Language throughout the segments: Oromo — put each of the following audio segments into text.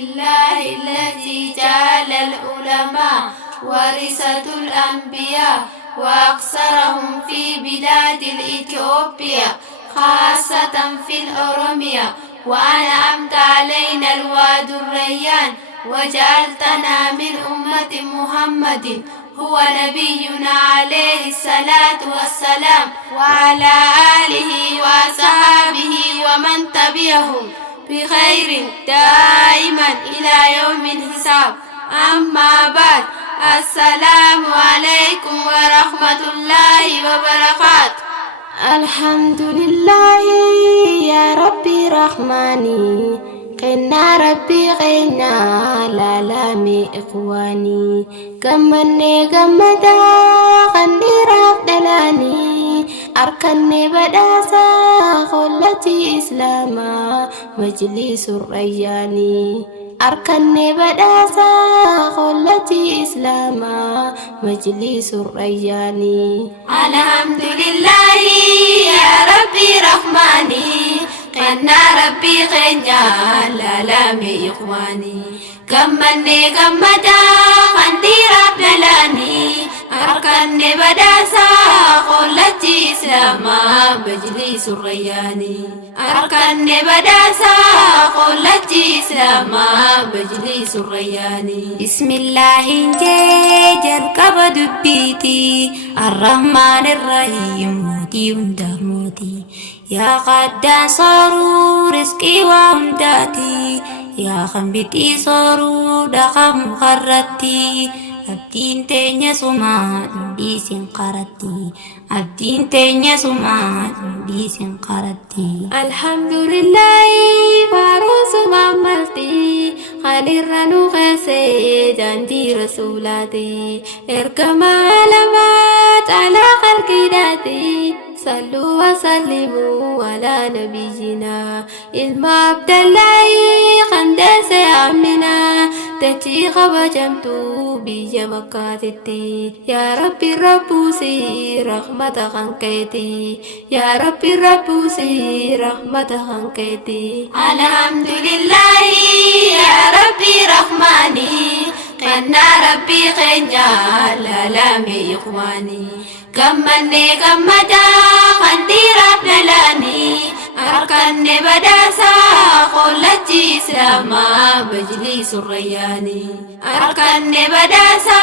لله الذي جعل العلماء ورثة الأنبياء وأكثرهم في بلاد الإثيوبيا خاصة في الأورمية، وأنعمت علينا الواد الريان وجعلتنا من أمة محمد هو نبينا عليه الصلاة والسلام، وعلى آله وصحابه ومن تبعهم بخير دائما إلى يوم الحساب. أما بعد، السلام عليكم ورحمة الله وبركاته. الحمد لله يا ربي رحماني، قنا ربي قنا لا لامي إخواني، قمني قمدا قني رفدلاني، أركني بداسا خلتي إسلاما مجلس الرياني، أركني بداسا خلتي إسلاما مجلس الرياني. الحمد لله يا ربي رحماني، قنا ربي قنا لا لامي إخواني، قمني قمدا قندي ربلاني، أركني بداسا خلتي إسلاما مجلس الرياني، أركني بداسا خلتي إسلاما مجلس الرياني. بسم الله جل كبد بيتي الرحمن الرحيم موتي وندموتي، يا قد صاروا رزقي وامداتي، يا خنبتي صاروا دقم خرتي، abdiin teenya sumaa dhiisin qaratti, abdiin teenya sumaa dhiisin qaratti. Alhamdulillahi faarusuma malti khalirra nu qeesse jantii rasuulaati, ergamaa lamaa caalaa qalqiidhaati. صلوا وسلموا على نبينا إلما عبد الله خندس عمنا تتي خبجمتو بيا مكاتتي، يا ربي ربوسي رحمة خنكيتي، يا ربي ربوسي رحمة خنكيتي. الحمد لله يا ربي رحماني، قنا ربي قنا لا لامي إخواني، قمني قمدا قندي ربلاني، أركني بداسا خلتي إسلاما مجلس الرياني، أركني بداسا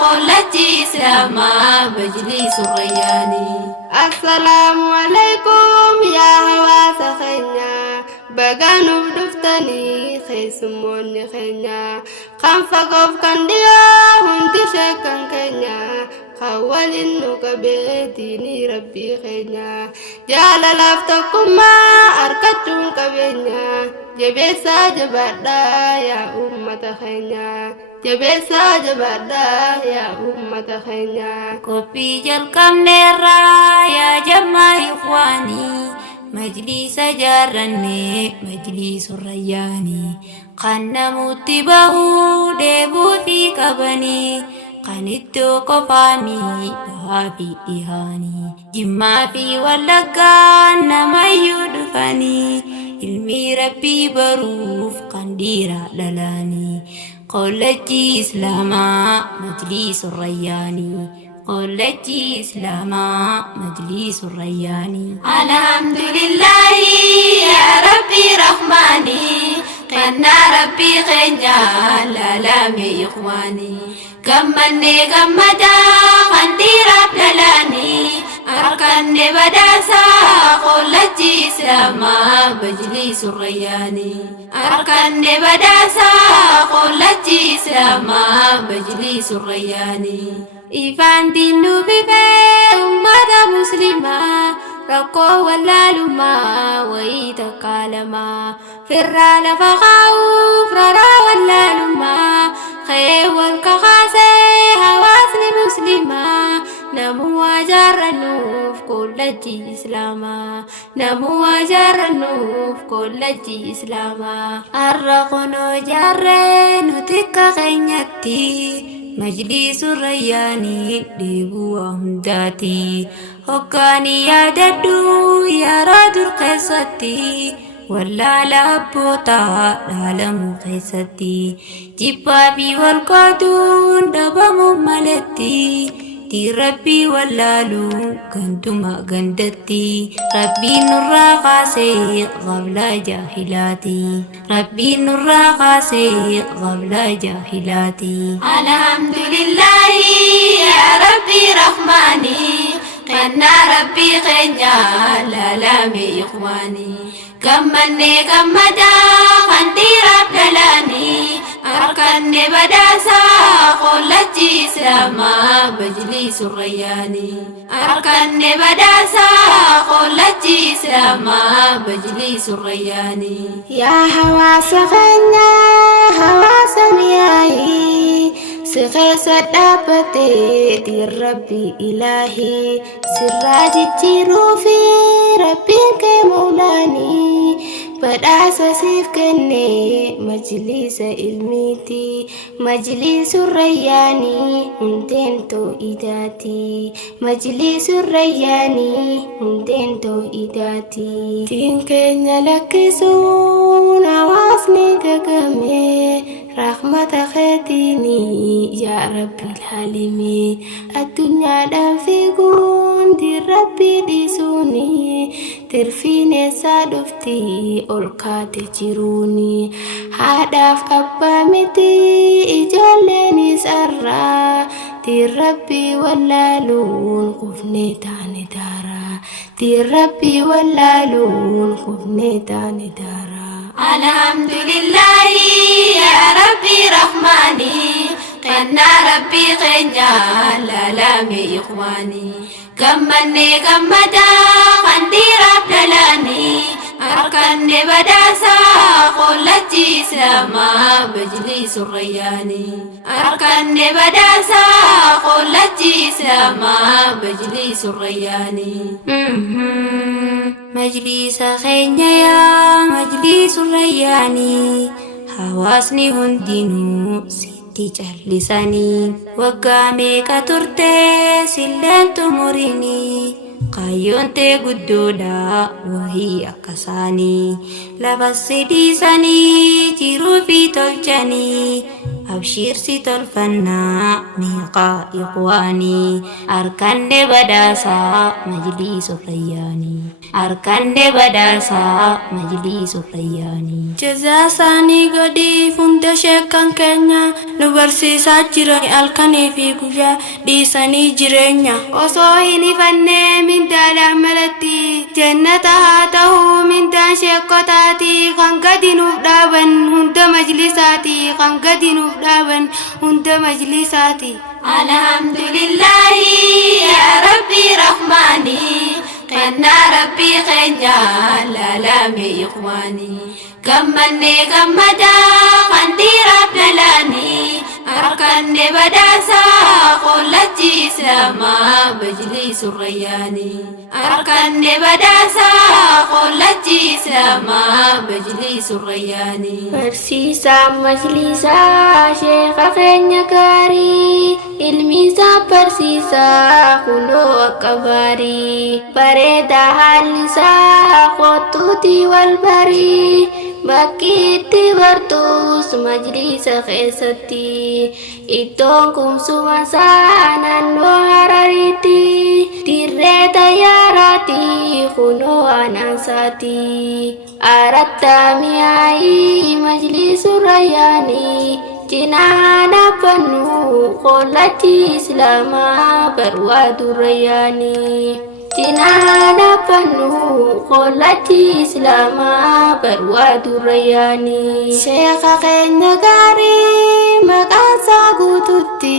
خلتي إسلاما مجلس الرياني. السلام عليكم يا هواس خينا، بغانو بدفتني خيسموني خينا، خان فقف كنديا هنتي شكن كينا، خوالين نكبيتيني ربي خينا، جعل لفتكما أركتون كبينا، جبسا جبدا يا أمة خينا، جبسا جبدا يا أمة خينا. كوبي جلكم نرى يا جماعة إخواني، مجلس جارني مجلس الرياني، قنا متبه دبو في كبني، قنتو قفامي بها في إهاني، جما في ولقان ما يدفني، علمي ربي بروف قنديرا للاني، قولتي إسلاما مجلس الرياني، قولتي إسلاما مجلس الرياني. الحمد لله يا ربي رحماني، قنا ربي قنا لا لامي إخواني، قمني قمدا قندي ربلاني، أركني بداسا خلتي إسلاما مجلس الرياني، أركني بداسا خلتي إسلاما مجلس الرياني. إيفان دينو بيبي أمة مسلمة، ركو ولا لما ويتا كالما، فرا لفقاو فرا ولا لما، خيوال كخاسي هواسن مسلمة، نمو جرنوف كل جي إسلاما، نمو جرنوف كل جي إسلاما. الرقنو جرن تكا غنيتي، مجلس الرياني ديبو هنداتي، هكاني يا ددو يا رادو القصتي، wallaala abbootaa dhaalamu keessatti jibbaa fi walqooduun dhabamu maletti Rabbii wallaalu ganduma gandatti Rabbiin nurraa kaasee qabla jaahilaati Rabbiin nurraa kaasee qabla jaahilaati Alhamdulillahi ya Rabbi Rahmani Kanna Rabbi keenya lalame ikhwani Gammanne gammada khandiraaf dhalani Arkanne badasa qollachi islama majlisu rayani Arkanne badasa qollachi islama majlisu rayani Ya hawaasa keenya hawaasa miyaayi Sikeessa dhaabbatee Rabbi ilaahi sirraa jijjiiruu fi Rabbiin kee Mawlaanii badhaasa siif kenne majlisa ilmiiti majlisu rayyaanii hundeen too'idaati majlisu rayyaanii hundeen too'idaati tiin keenya lakkisuun hawaasni gagame rahmata keetiini yaa Rabbi ilaalimi addunyaadhaan fiiguun Rabbi dhiisuuni tirfiineessaa dhufti ol kaate jiruuni haadhaaf abbaa miti ijoolleenis arraa Rabbi wallaaluun kufnee taane daara Rabbi wallaaluun kufnee taane daara Alhamdulillahi ya Rabbi Rahmani Kanna Rabbi keenya lalame ikhwani Gammanne gammada khandiraaf dhalani Arkanne badasa qollachi islama majlisu rayani Arkanne badasa qollachi islama majlisu rayani Majlisa keenya yaa majlisu rayyaanii hawaasni hundinuu sitti callisanii waggaa meeqa turte silleen xumurinii kaayyoon tee guddoodha wahii akkasaanii lafa sidhiisanii jiruu fi tolchanii abshiirsi tolfannaa meeqa ikhwaanii arkanne badaasaa majlisu rayyaanii arkanne badaasaa majlisu rayyaanii Jazaa isaanii godhii hunda sheekan keenya nu barsiisaa jiran halkanii fi guyyaa dhiisanii jireenya osoo hin ifannee mindaadhaan malatti jannata haa ta'uu mindaan sheekotaati kan gadi nuuf dhaaban hunda majlisaati kan gadi nuuf dhaaban hunda majlisaati Alhamdulillahi ya Rabbi Rahmani Kanna Rabbi keenya lalame ikhwani Gammanne gammada khandiraaf dhalani Arkanne badasa qollachi islama majlisu rayani Arkanne badasa qollachi islama majlisu rayani Barsiisaa majlisaa sheekha keenya gaarii ilmiisaa barsiisaa kunoo akka baarii bareedaa haallisaa qottuutii wal barii bakki itti bartuus majlisa keessatti iddoon kumsumasaa naannoo Harariitti dirree xayyaaraati kunoo anaansaati arattaa mi'aayii majlisu rayyaanii cinaa dhaabbannu qollachi islaamaa barwaadu rayyaanii cinaa dhaabbannu qollachi islaamaa barwaadu rayyaanii sheekha keenya gaarii maqaasaa guututti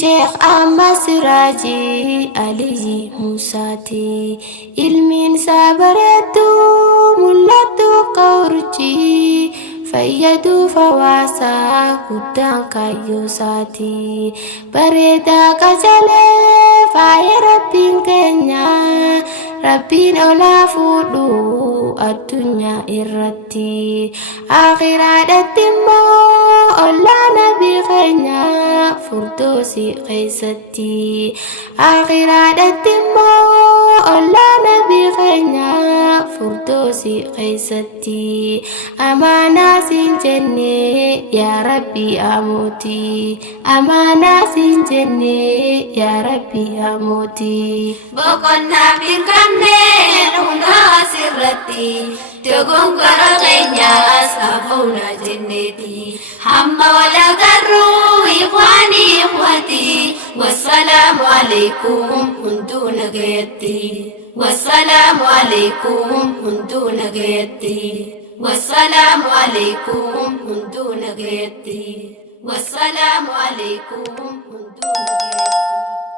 sheekh Ahmad Siraajii Aliyyi Muusaati ilmiinsaa bareeddu mul'attu qawurchi fayyadu fawaasaa guddaan kaayyoosaati bareedaa qacalee faaya Rabbiin keenya Rabbiin olaa fuudhu addunyaa irratti akhiraadhatti immoo ollaa nabii keenya furdoosi keessatti akhiraadhatti immoo ollaa nabii keenya فردوسي قيستي أمانا سنجني يا ربي أموتي أمانا سنجني يا ربي أموتي بقنا بكمنين هنا سرتي تقوم كرقينيا سافونا جنتي حما ولا قروا إخواني إخوتي والسلام عليكم هندون قيتي والسلام عليكم هندون قيتي والسلام عليكم هندون قيتي والسلام عليكم هندون قيتي